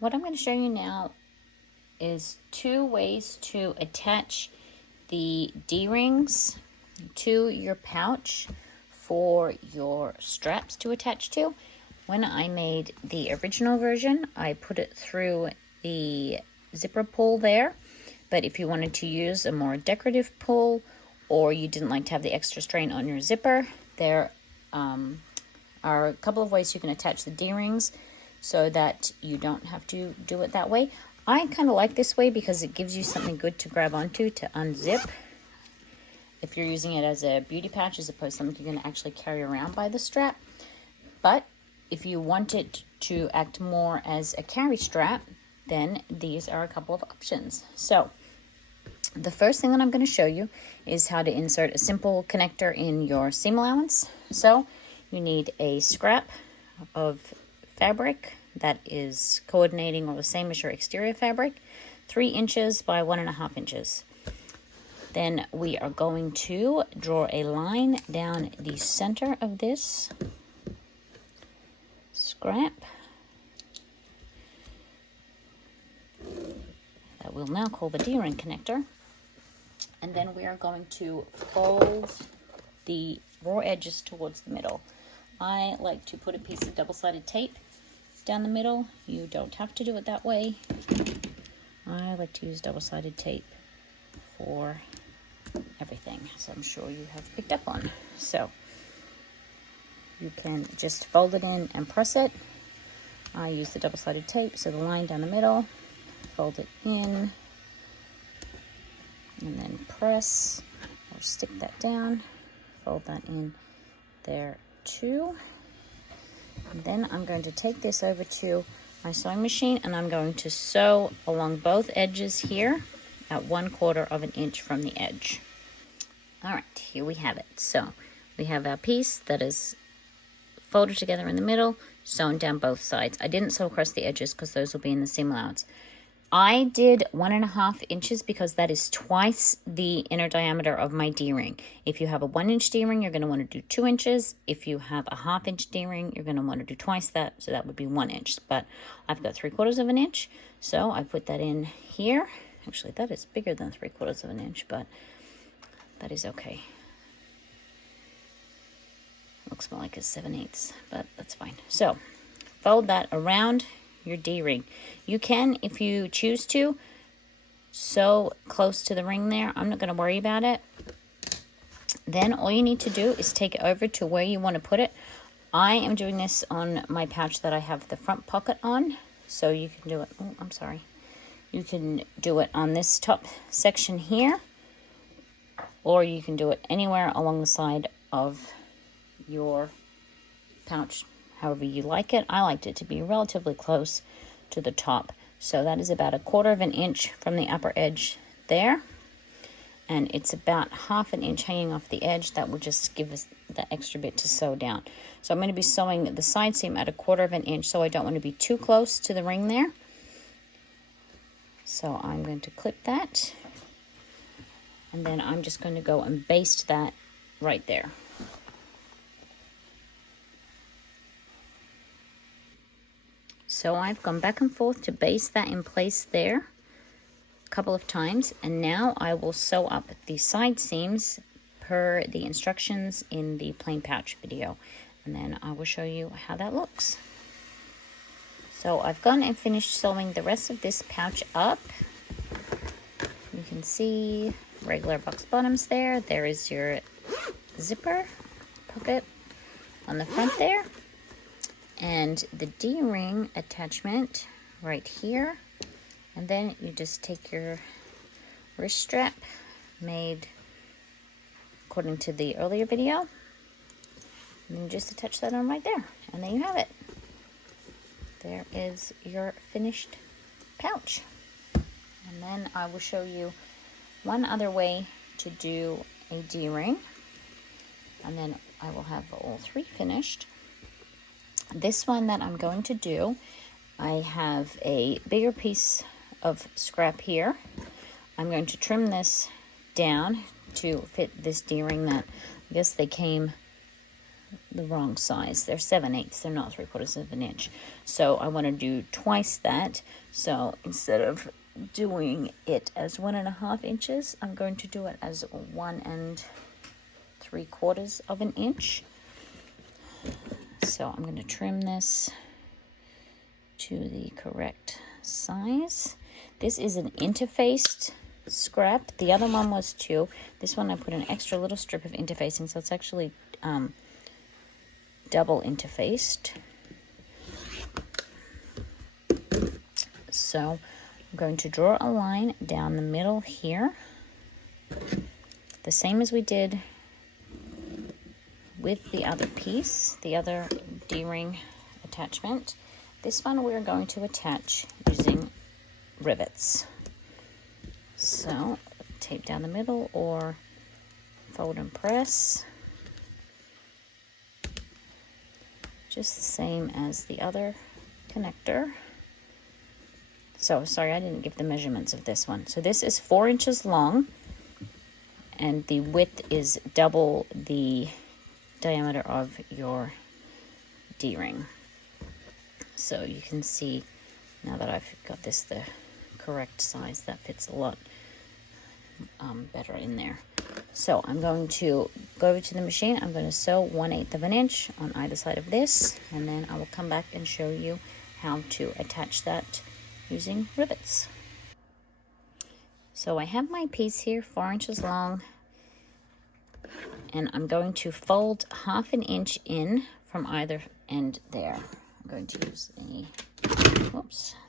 what I'm going to show you now is 2 ways to attach the D-rings to your pouch for your straps to attach to. When I made the original version, I put it through the zipper pull there, but if you wanted to use a more decorative pull, or you didn't like to have the extra strain on your zipper, there are a couple of ways you can attach the D-rings so that you don't have to do it that way. I kind of like this way because it gives you something good to grab onto to unzip if you're using it as a beauty pouch as opposed to something you're going to actually carry around by the strap. But if you want it to act more as a carry strap, then these are a couple of options. So the first thing that I'm going to show you is how to insert a simple connector in your seam allowance. So you need a scrap of fabric that is coordinating or the same as your exterior fabric, 3 inches by 1.5 inches. Then we are going to draw a line down the center of this scrap that we'll now call the D-ring connector. And then we are going to fold the raw edges towards the middle. I like to put a piece of double-sided tape down the middle. You don't have to do it that way. I like to use double-sided tape for everything, so I'm sure you have picked up on. So you can just fold it in and press it. I use the double-sided tape, so the line down the middle, fold it in, and then press or stick that down, fold that in there too. And then I'm going to take this over to my sewing machine and I'm going to sew along both edges here at 1/4 inch from the edge. All right, here we have it. So we have our piece that is folded together in the middle, sewn down both sides. I didn't sew across the edges because those will be in the seam allowance. I did 1.5 inches because that is twice the inner diameter of my D-ring. If you have a 1-inch D-ring, you're going to want to do 2 inches. If you have a 1/2 inch D-ring, you're going to want to do twice that, so that would be 1 inch. But I've got 3/4 inch, so I put that in here. Actually, that is bigger than 3/4 inch, but that is okay. Looks more like a 7/8, but that's fine. So fold that around your D-ring. You can, if you choose to, sew close to the ring there. I'm not going to worry about it. Then all you need to do is take it over to where you want to put it. I am doing this on my pouch that I have the front pocket on, so you can do it. Oh, I'm sorry. You can do it on this top section here, or you can do it anywhere along the side of your pouch, however you like it. I liked it to be relatively close to the top. So that is about 1/4 inch from the upper edge there. And it's about 1/2 inch hanging off the edge. That will just give us the extra bit to sew down. So I'm going to be sewing the side seam at 1/4 inch, so I don't want to be too close to the ring there. So I'm going to clip that. And then I'm just going to go and baste that right there. So I've gone back and forth to baste that in place there a couple of times, and now I will sew up the side seams per the instructions in the plain pouch video, and then I will show you how that looks. So I've gone and finished sewing the rest of this pouch up. You can see regular box bottoms there. There is your zipper pocket on the front there. And the D-ring attachment right here. And then you just take your wrist strap made according to the earlier video. And you just attach that on right there. And there you have it. There is your finished pouch. And then I will show you one other way to do a D-ring. And then I will have all 3 finished. This one that I'm going to do, I have a bigger piece of scrap here. I'm going to trim this down to fit this D-ring that I guess they came the wrong size. They're 7/8, they're not 3/4 of an inch. So I want to do twice that. So instead of doing it as 1.5 inches, I'm going to do it as 1 3/4 of an inch. So I'm going to trim this to the correct size. This is an interfaced scrap. The other one was 2. This one I put an extra little strip of interfacing, so it's actually double interfaced. So I'm going to draw a line down the middle here, the same as we did with the other piece, the other D-ring attachment. This one we're going to attach using rivets. So tape down the middle or fold and press, just the same as the other connector. So sorry, I didn't give the measurements of this one. So this is 4 inches long, and the width is double the diameter of your D-ring. So you can see now that I've got this the correct size, that fits a lot better in there. So I'm going to go over to the machine. I'm going to sew 1/8 of an inch on either side of this, and then I will come back and show you how to attach that using rivets. So I have my piece here, 4 inches long, and I'm going to fold 1/2 inch in from either end there. I'm going to use a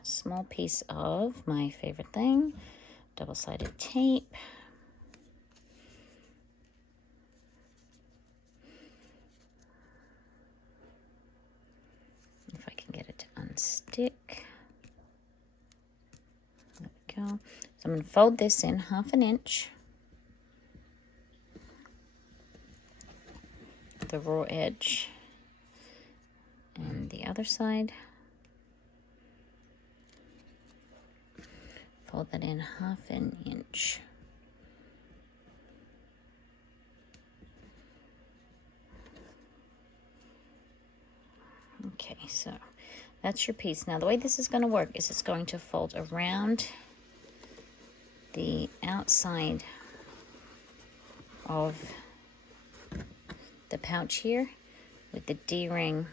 small piece of my favorite thing, double-sided tape. If I can get it to unstick. There we go. So I'm going to fold this in 1/2 inch. The raw edge and the other side. Fold that in 1/2 inch. Okay, so that's your piece. Now the way this is going to work is it's going to fold around the outside of the pouch here with the D-ring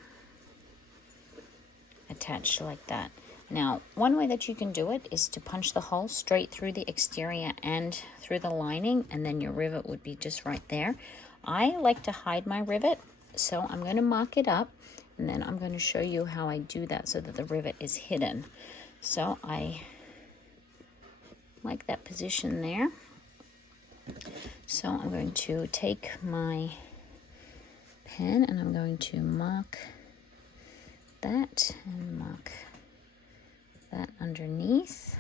attached like that. Now, one way that you can do it is to punch the hole straight through the exterior and through the lining, and then your rivet would be just right there. I like to hide my rivet, so I'm going to mark it up, and then I'm going to show you how I do that so that the rivet is hidden. So I like that position there. So I'm going to take my pen and I'm going to mark that and mark that underneath.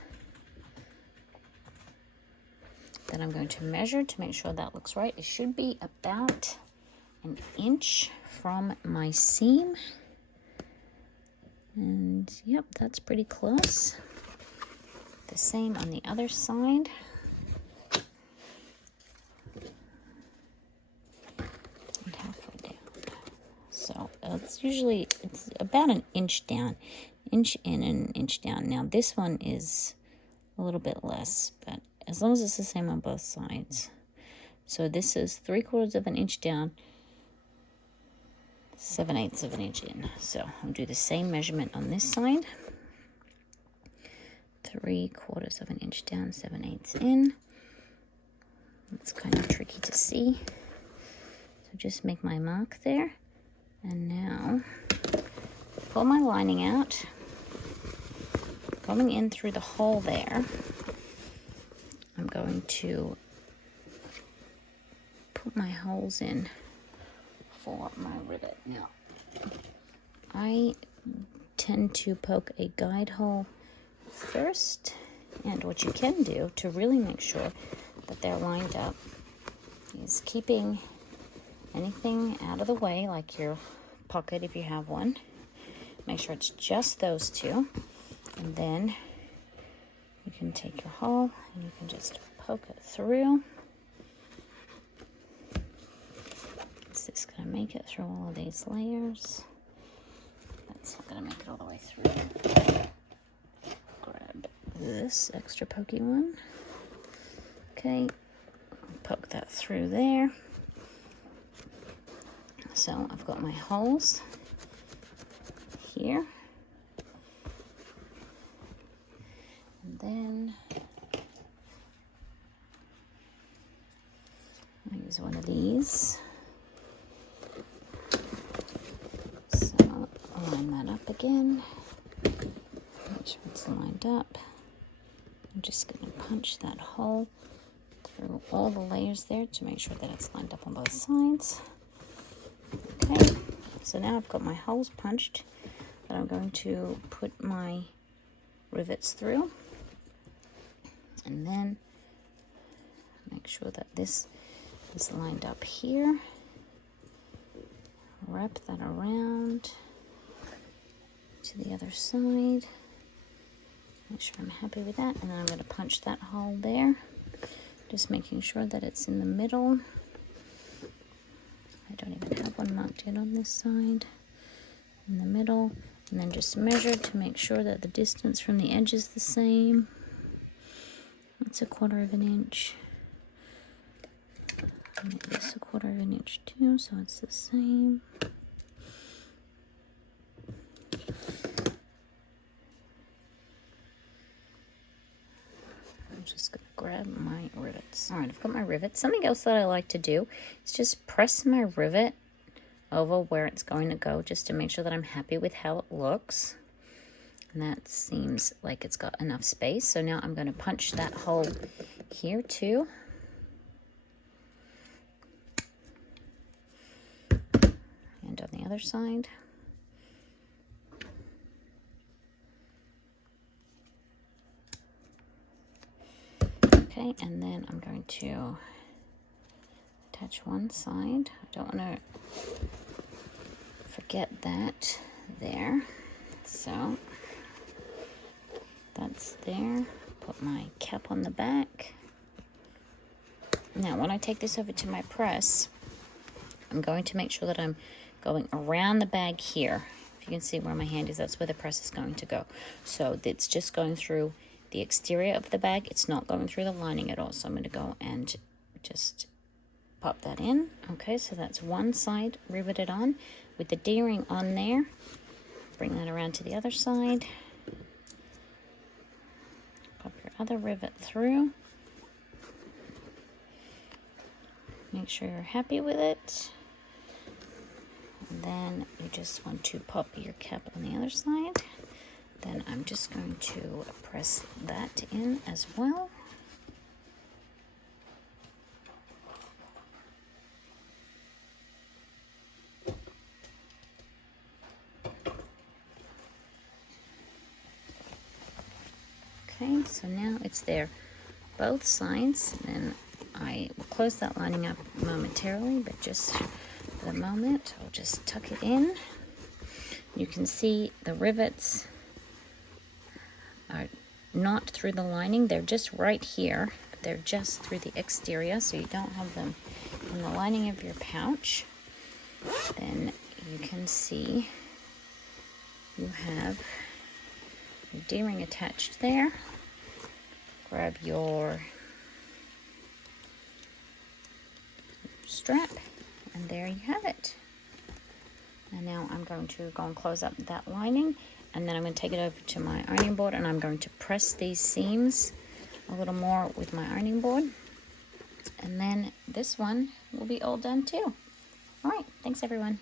Then I'm going to measure to make sure that looks right. It should be about 1 inch from my seam. And yep, that's pretty close. The same on the other side. And halfway down. So it's about 1 inch down. Inch in and 1 inch down. Now this one is a little bit less, but as long as it's the same on both sides. So this is 3/4 of an inch down, 7/8 of an inch in. So I'll do the same measurement on this side. 3/4 of an inch down, 7/8 in. It's kind of tricky to see. So just make my mark there. And now pull my lining out. Coming in through the hole there, I'm going to put my holes in for my rivet. Now, I tend to poke a guide hole first, and what you can do to really make sure that they're lined up is keeping anything out of the way, like your pocket if you have one. Make sure it's just those two. And then you can take your hole and you can just poke it through. Is this going to make it through all of these layers. That's not gonna make it all the way through. Grab this extra pokey one. Okay, poke that through there. So I've got my holes here. And then I'll use one of these. So line that up again. Make sure it's lined up. I'm just going to punch that hole through all the layers there to make sure that it's lined up on both sides. Okay, so now I've got my holes punched that I'm going to put my rivets through. And then make sure that this is lined up here. Wrap that around to the other side. Make sure I'm happy with that. And then I'm going to punch that hole there. Just making sure that it's in the middle. I don't even have one marked yet on this side. In the middle. And then just measure to make sure that the distance from the edge is the same. That's 1/4 of an inch. Make this 1/4 of an inch too, so it's the same. I'm just going to grab my rivets. All right, I've got my rivets. Something else that I like to do is just press my rivet over where it's going to go, just to make sure that I'm happy with how it looks. And that seems like it's got enough space. So now I'm going to punch that hole here too. And on the other side. Okay, and then I'm going to attach one side. I don't want to forget that there. So that's there. Put my cap on the back. Now when I take this over to my press, I'm going to make sure that I'm going around the bag here. If you can see where my hand is, that's where the press is going to go. So it's just going through the exterior of the bag. It's not going through the lining at all. So I'm going to go and just pop that in. Okay, so that's one side riveted on with the D-ring on there. Bring that around to the other side. Pop your other rivet through. Make sure you're happy with it. And then you just want to pop your cap on the other side. Then I'm just going to press that in as well. Okay, so now it's there both sides. Then I will close that lining up momentarily, but just for the moment, I'll just tuck it in. You can see the rivets are not through the lining. They're just right here. They're just through the exterior, so you don't have them in the lining of your pouch. Then you can see you have your D-ring attached there. Grab your strap, and there you have it. And now I'm going to go and close up that lining, and then I'm going to take it over to my ironing board, and I'm going to press these seams a little more with my ironing board. And then this one will be all done too. All right, thanks everyone.